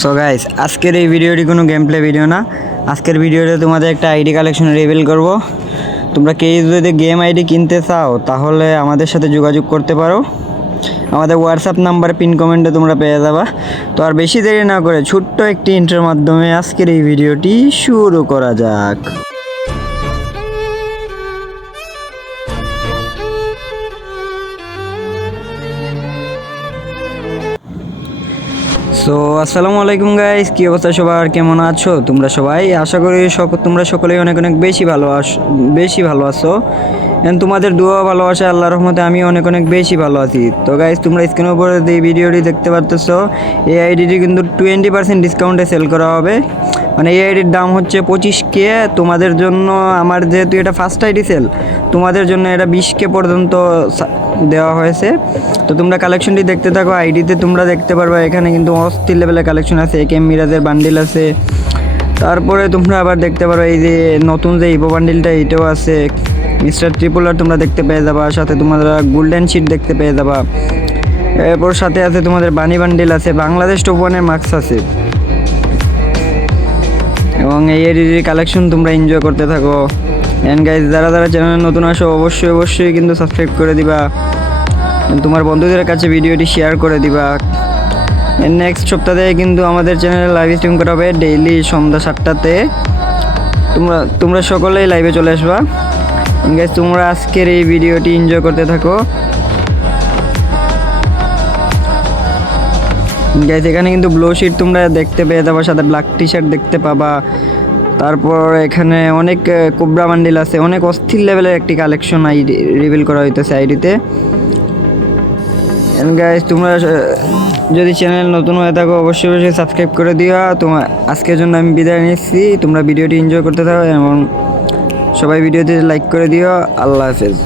So guys, আজকের এই ভিডিওটি কোনো গেম প্লে ভিডিও না। আজকের ভিডিওতে তোমাদের একটা আইডি কালেকশন রিভিল করব। তোমরা কেউ যদি গেম আইডি কিনতে চাও তাহলে আমাদের সাথে যোগাযোগ করতে পারো। আমাদের হোয়াটসঅ্যাপ নাম্বার পিন কমেন্টে তোমরা পেয়ে যাবা। তো আর বেশি দেরি না করে ছোট্ট একটি ইন্ট্রোর মাধ্যমে আজকের এই ভিডিওটি শুরু করা যাক। সো আসসালামু আলাইকুম গাইস, কী অবস্থা সবার, কেমন আছো তোমরা সবাই? আশা করি তোমরা সকলেই অনেক অনেক বেশি ভালো আছো। এন্ড তোমাদের দোয়া ভালোবাসা আল্লাহর রহমতে আমি অনেক অনেক বেশি ভালো আছি। তো গাইস, তোমরা স্ক্রিনের উপরে এই ভিডিওটি দেখতে পারতেছো। এই আইডিটি কিন্তু 20% ডিসকাউন্টে সেল করা হবে। মানে এই আইডির দাম হচ্ছে 25K। তোমাদের জন্য, আমার যেহেতু এটা ফার্স্ট আইডি সেল, তোমাদের জন্য এটা 20K পর্যন্ত দেওয়া হয়েছে। তো তোমরা কালেকশনটি দেখতে থাকো। আইডিতে তোমরা দেখতে পারবে এখানে কিন্তু অস্থির লেভেলের কালেকশন আছে। একেএম মিরাজের বান্ডিল আছে। তারপরে তোমরা আবার দেখতে পারো এই যে নতুন যে ইভো বান্ডিলটা, এটাও আছে। মিস্টার ট্রিপুলার তোমরা দেখতে পেয়ে যাবা, সাথে তোমরা গোল্ডেন শিট দেখতে পেয়ে যাবা। এরপর সাথে আছে তোমাদের বানি বান্ডিল আছে, বাংলাদেশ টপ ওয়ানের মার্কস আছে। এবং এই এডিটির কালেকশন তোমরা এনজয় করতে থাকো। এন্ড গাইজ, যারা চ্যানেলে নতুন আসো অবশ্যই কিন্তু সাবস্ক্রাইব করে দিবা। তোমার বন্ধুদের কাছে ভিডিওটি শেয়ার করে দিবা। নেক্সট সপ্তাহে কিন্তু আমাদের চ্যানেলে লাইভ স্ট্রিম করা হবে ডেইলি সন্ধ্যা 7টাতে। তোমরা সকলেই লাইভে চলে আসবা। গাইজ, তোমরা আজকের এই ভিডিওটি এনজয় করতে থাকো। গাইজ, এখানে কিন্তু ব্লু শিট তোমরা দেখতে পেয়ে যাবা, সাথে ব্ল্যাক টি শার্ট দেখতে পাবা। তারপর এখানে অনেক কোবরা বান্ডিল আছে, অনেক অস্থির লেভেলের একটি কালেকশন আইডি রিভিল করা হইতেছে আইডিতে। এন্ড গাইজ, তোমরা যদি চ্যানেল নতুন হয়ে থাকো অবশ্যই সাবস্ক্রাইব করে দিও। আজকের জন্য আমি বিদায় নিচ্ছি। তোমরা ভিডিওটি এনজয় করতে থাকো এবং সবাই ভিডিওতে লাইক করে দিও। আল্লাহ হাফেজ।